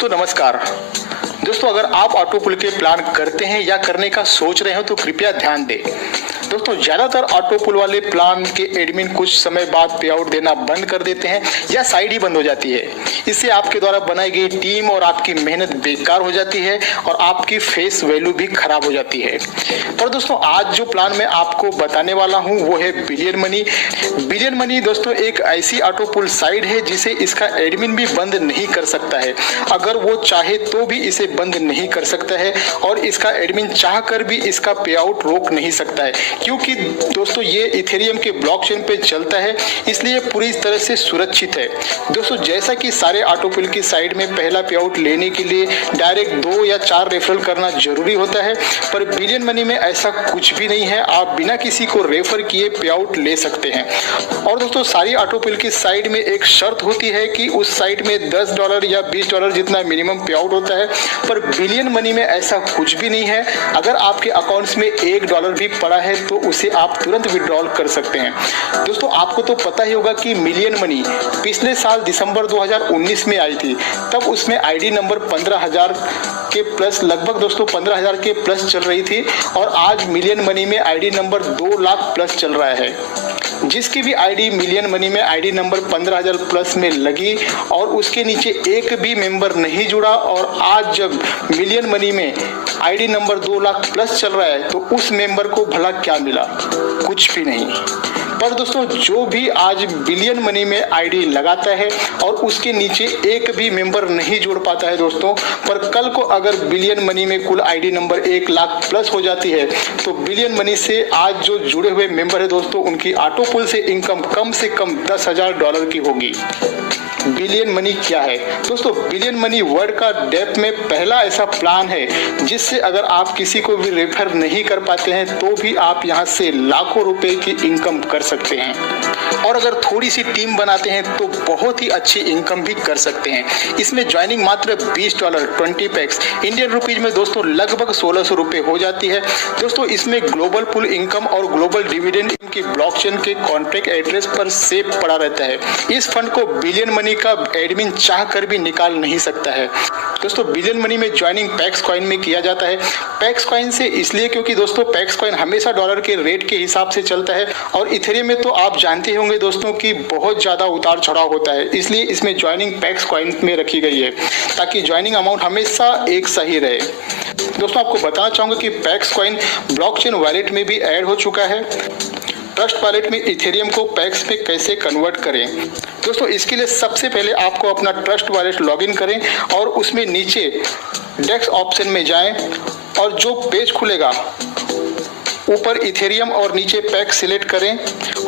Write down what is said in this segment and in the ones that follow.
दोस्तों नमस्कार। दोस्तों अगर आप ऑटो पुल के प्लान करते हैं या करने का सोच रहे हो तो कृपया ध्यान दें। दोस्तों ज्यादातर ऑटो पुल वाले प्लान के एडमिन कुछ समय बाद पे आउट देना बंद कर देते हैं या साइड ही बंद हो जाती है। इससे आपके द्वारा बनाई गई टीम और आपकी मेहनत बेकार हो जाती है और आपकी फेस वैल्यू भी खराब हो जाती है। पर दोस्तों आज जो प्लान मैं आपको बताने वाला हूं वो है बिलियन मनी। बिलियन मनी दोस्तों एक ऐसी ऑटो पुल साइट है जिसे इसका एडमिन भी बंद नहीं कर सकता है। अगर वो चाहे तो भी इसे बंद नहीं कर सकता है और इसका एडमिन चाह कर भी इसका पे आउट रोक नहीं सकता है, क्योंकि दोस्तों ये इथेरियम के ब्लॉकचेन पे चलता है, इसलिए पूरी तरह से सुरक्षित है। दोस्तों जैसा कि सारे ऑटो पुल की साइड में पहला पे आउट लेने के लिए डायरेक्ट 2 या 4 रेफरल करना जरूरी होता है, पर बिलियन मनी में ऐसा कुछ भी नहीं है। आप बिना किसी को रेफर किए पे आउट ले सकते हैं। और दोस्तों सारी ऑटो पुल की साइड में एक शर्त होती है कि उस साइड में $10 या $20 जितना मिनिमम पे आउट होता है, पर बिलियन मनी में ऐसा कुछ भी नहीं है। अगर आपके अकाउंट्स में $1 भी पड़ा है तो उसे आप तुरंत विड्रॉल कर सकते हैं। दोस्तों आपको तो पता ही होगा कि मिलियन मनी पिछले साल दिसंबर 2019 में आई थी, तब उसमें आईडी नंबर 15,000 के प्लस, लगभग दोस्तों 15,000 के प्लस चल रही थी और आज मिलियन मनी में आईडी नंबर 2 लाख प्लस चल रहा है। जिसकी भी आईडी मिलियन मनी में आईडी नंबर 15,000 प्लस में लगी और उसके नीचे एक भी मेंबर नहीं जुड़ा और आज जब मिलियन मनी में आईडी नंबर 2 लाख प्लस चल रहा है तो उस मेंबर को भला क्या मिला? कुछ भी नहीं। पर दोस्तों जो भी आज बिलियन मनी में आईडी लगाता है और उसके नीचे एक भी मेंबर नहीं जोड़ पाता है दोस्तों, पर कल को अगर बिलियन मनी में कुल आईडी नंबर 1 लाख प्लस हो जाती है तो बिलियन मनी से आज जो जुड़े हुए मेंबर है दोस्तों उनकी ऑटो पुल से इनकम कम से कम $10,000 की होगी। बिलियन मनी क्या है दोस्तों? बिलियन मनी वर्ल्ड का डेप्थ में पहला ऐसा प्लान है जिससे अगर आप किसी को भी रेफर नहीं कर पाते हैं तो भी आप यहां से लाखों रुपए की इनकम कर सकते हैं और अगर थोड़ी सी टीम बनाते हैं तो बहुत ही अच्छी इनकम भी कर सकते हैं। इसमें ज्वाइनिंग मात्र $20 20 पैक्स इंडियन रुपीज में दोस्तों लगभग 1,600 रुपए हो जाती है। दोस्तों इसमें ग्लोबल पुल इनकम और ग्लोबल डिविडेंड की ब्लॉकचेन के कॉन्ट्रैक्ट एड्रेस पर सेव पड़ा रहता है। इस फंड को बिलियन मनी का एडमिन चाह कर भी निकाल नहीं सकता है। दोस्तों बिलियन मनी में ज्वाइनिंग पैक्स कॉइन में किया जाता है। पैक्स कॉइन से इसलिए क्योंकि दोस्तों पैक्स कॉइन हमेशा डॉलर के रेट के हिसाब से चलता है और इथेरियम में तो आप जानते होंगे दोस्तों कि बहुत ज्यादा उतार चढ़ाव होता है, इसलिए इसमें ज्वाइनिंग पैक्स कॉइन में रखी गई है ताकि ज्वाइनिंग अमाउंट हमेशा एक सही रहे। दोस्तों आपको बताना चाहूंगा कि पैक्स कॉइन ब्लॉकचेन वॉलेट में भी ऐड हो चुका है। ट्रस्ट वॉलेट में इथेरियम को पैक्स में कैसे कन्वर्ट करें? दोस्तों इसके लिए सबसे पहले आपको अपना ट्रस्ट वॉलेट लॉगिन करें और उसमें नीचे डेस्क ऑप्शन में जाएं और जो पेज खुलेगा ऊपर इथेरियम और नीचे पैक्स सिलेक्ट करें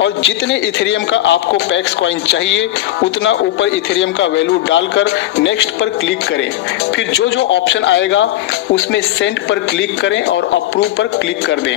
और जितने इथेरियम का आपको पैक्स कॉइन चाहिए उतना ऊपर इथेरियम का वैल्यू डालकर नेक्स्ट पर क्लिक करें। फिर जो जो ऑप्शन आएगा उसमें सेंड पर क्लिक करें और अप्रूव पर क्लिक कर दें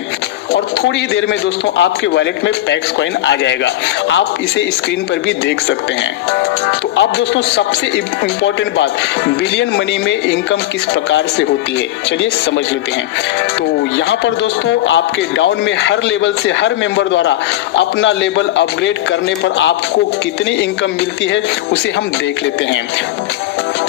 और थोड़ी ही देर में दोस्तों आपके वॉलेट में पैक्स कॉइन आ जाएगा। आप इसे स्क्रीन पर भी देख सकते हैं। तो अब दोस्तों सबसे इम्पोर्टेंट बात, बिलियन मनी में इनकम किस प्रकार से होती है चलिए समझ लेते हैं। तो यहाँ पर दोस्तों आपके डाउन में हर लेवल से हर मेंबर द्वारा अपना लेवल अपग्रेड करने पर आपको कितनी इनकम मिलती है उसे हम देख लेते हैं,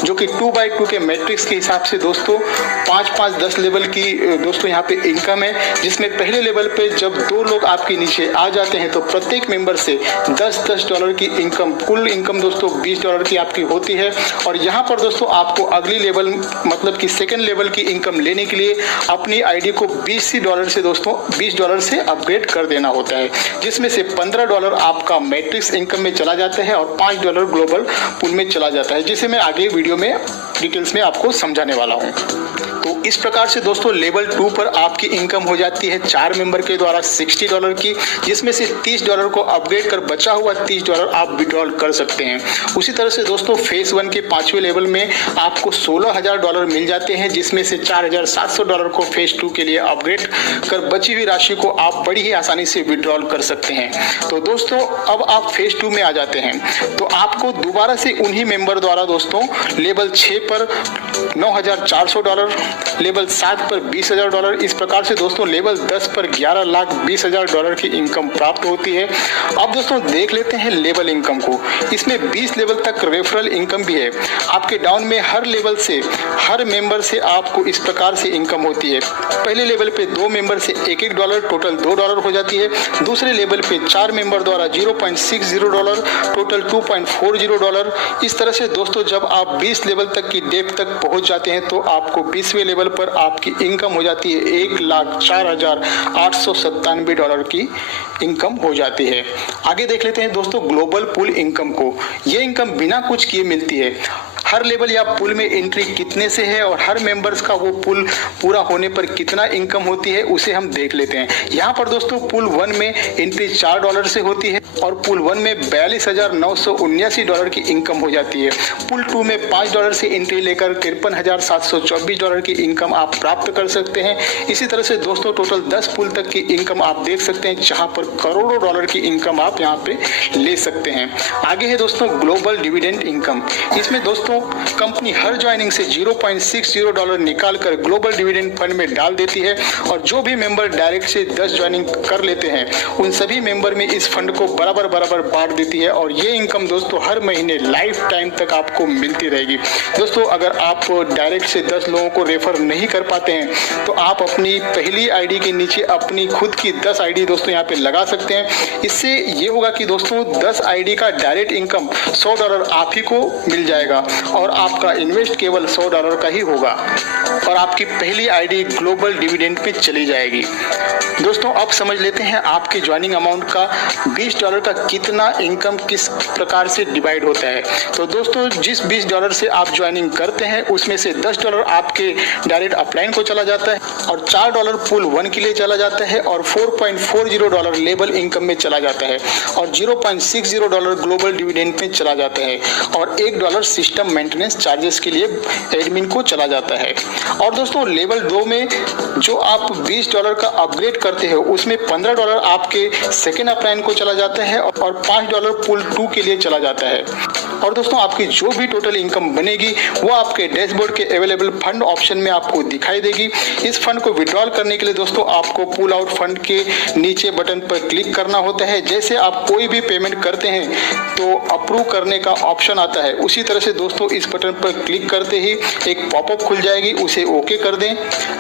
जो कि 2x2 के मैट्रिक्स के हिसाब से दोस्तों 5-5 10 लेवल की दोस्तों यहाँ पे इनकम है, जिसमें पहले लेवल पे जब 2 लोग आपके नीचे आ जाते हैं तो प्रत्येक मेंबर से $10 की इनकम, कुल इनकम दोस्तों $20 की आपकी होती है। और यहाँ पर दोस्तों आपको अगली लेवल मतलब कि सेकेंड लेवल की इनकम लेने के लिए अपनी आईडी को $20 से दोस्तों $20 से अपग्रेड कर देना होता है, जिसमें से $15 आपका मैट्रिक्स इनकम में चला जाता है और $5 ग्लोबल पुल में चला जाता है, जिसे मैं आगे वीडियो में डिटेल्स में आपको समझाने वाला हूं। तो इस प्रकार से दोस्तों लेवल 2 पर आपकी इनकम हो जाती है 4 मेंबर के द्वारा $60 की, जिसमें से $30 को अपग्रेड कर बचा हुआ $30 आप विड्रॉल कर सकते हैं। उसी तरह से दोस्तों फेज 1 के 5वें लेवल में आपको $16,000 मिल जाते हैं, जिसमें से $4,700 को फेज 2 के लिए अपग्रेड कर बची हुई राशि को आप बड़ी ही आसानी से विड्रॉल कर सकते हैं। तो दोस्तों अब आप फेज 2 में आ जाते हैं तो आपको दोबारा से उन्हीं मेंबर द्वारा दोस्तों लेवल 6 पर $9,400, लेवल 7 पर $20,000, इस प्रकार से दोस्तों लेवल 10 पर $11,20,000 की इनकम प्राप्त होती है। अब दोस्तों देख लेते हैं लेवल इनकम को। इसमें 20 लेवल तक रेफरल इनकम भी है। आपके डाउन में हर लेवल से, हर मेंबर से आपको इस प्रकार से इनकम होती है। पहले लेवल पे 2 मेंबर से $1-1, टोटल $2 हो जाती है। दूसरे लेवल पे 4 मेंबर द्वारा $0.60, टोटल $2.40। इस तरह से दोस्तों जब आप 20 लेवल तक की डेप्थ तक पहुंच जाते हैं तो आपको 20वें लेवल पर आपकी इनकम हो जाती है $1,04,897 की इनकम हो जाती है। आगे देख लेते हैं दोस्तों ग्लोबल पूल इनकम को। ये इनकम बिना कुछ किए मिलती है। हर लेवल या पुल में एंट्री कितने से है और हर मेंबर्स का वो पुल पूरा होने पर कितना इनकम होती है उसे हम देख लेते हैं। यहाँ पर दोस्तों पुल 1 में एंट्री $4 से होती है और पुल 1 में $42,979 की इनकम हो जाती है। पुल 2 में $5 से एंट्री लेकर $53,724 की इनकम आप प्राप्त कर सकते हैं। इसी तरह से दोस्तों टोटल 10 पुल तक की इनकम आप देख सकते हैं, जहां पर करोड़ों डॉलर की इनकम आप यहाँ पे ले सकते हैं। आगे है दोस्तों ग्लोबल डिविडेंड इनकम। इसमें दोस्तों कंपनी हर ज्वाइनिंग से $0.60 निकाल कर ग्लोबल डिविडेंड फंड में डाल देती है और जो भी मेंबर डायरेक्ट से 10 ज्वाइनिंग कर लेते हैं उन सभी मेंबर में इस फंड को बराबर बांट देती है और ये इनकम दोस्तों हर महीने लाइफ टाइम तक आपको मिलती रहेगी। दोस्तों अगर आप डायरेक्ट से 10 लोगों को रेफर नहीं कर पाते हैं तो आप अपनी पहली आईडी के नीचे अपनी खुद की 10 आईडी दोस्तों यहाँ पे लगा सकते हैं। इससे ये होगा कि दोस्तों 10 आईडी का डायरेक्ट इनकम $100 आप ही को मिल जाएगा और आपका इन्वेस्ट केवल $100 का ही होगा और आपकी पहली आईडी ग्लोबल डिविडेंड पे चली जाएगी। दोस्तों अब समझ लेते हैं आपके ज्वाइनिंग अमाउंट का $20 का कितना इनकम किस प्रकार से डिवाइड होता है। तो दोस्तों जिस $20 से आप ज्वाइनिंग करते हैं उसमें से $10 आपके डायरेक्ट अपलाइन को चला जाता है और $4 पुल 1 के लिए चला जाता है और $4.40 लेवल इनकम में चला जाता है और $0.60 ग्लोबल डिविडेंड में चला जाता है और $1 सिस्टम मेंटेनेंस चार्जेस के लिए एडमिन को चला जाता है। और दोस्तों लेवल 2 में जो आप $20 का अपग्रेड करते हो उसमें $15 आपके सेकेंड अपलाइन को चला जाता है और $5 पुल 2 के लिए चला जाता है। और दोस्तों आपकी जो भी टोटल इनकम बनेगी वो आपके डैशबोर्ड के अवेलेबल फंड ऑप्शन में आपको दिखाई देगी। इस फंड को विड्रॉल करने के लिए दोस्तों आपको पुल आउट फंड के नीचे बटन पर क्लिक करना होता है। जैसे आप कोई भी पेमेंट करते हैं तो अप्रूव करने का ऑप्शन आता है, उसी तरह से दोस्तों इस बटन पर क्लिक करते ही एक पॉपअप खुल जाएगी, उसे ओके कर दें।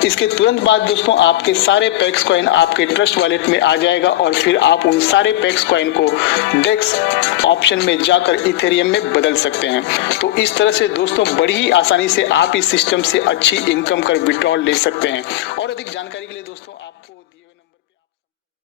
इसके तुरंत बाद दोस्तों आपके सारे पैक्स कॉइन आपके ट्रस्ट वॉलेट में आ जाएगा और फिर आप उन सारे पैक्स कॉइन को डेक्स ऑप्शन में जाकर इथेरियम में बदल सकते हैं। तो इस तरह से दोस्तों बड़ी ही आसानी से आप इस सिस्टम से अच्छी इनकम कर विड्रॉल ले सकते हैं। और अधिक जानकारी के लिए दोस्तों आपको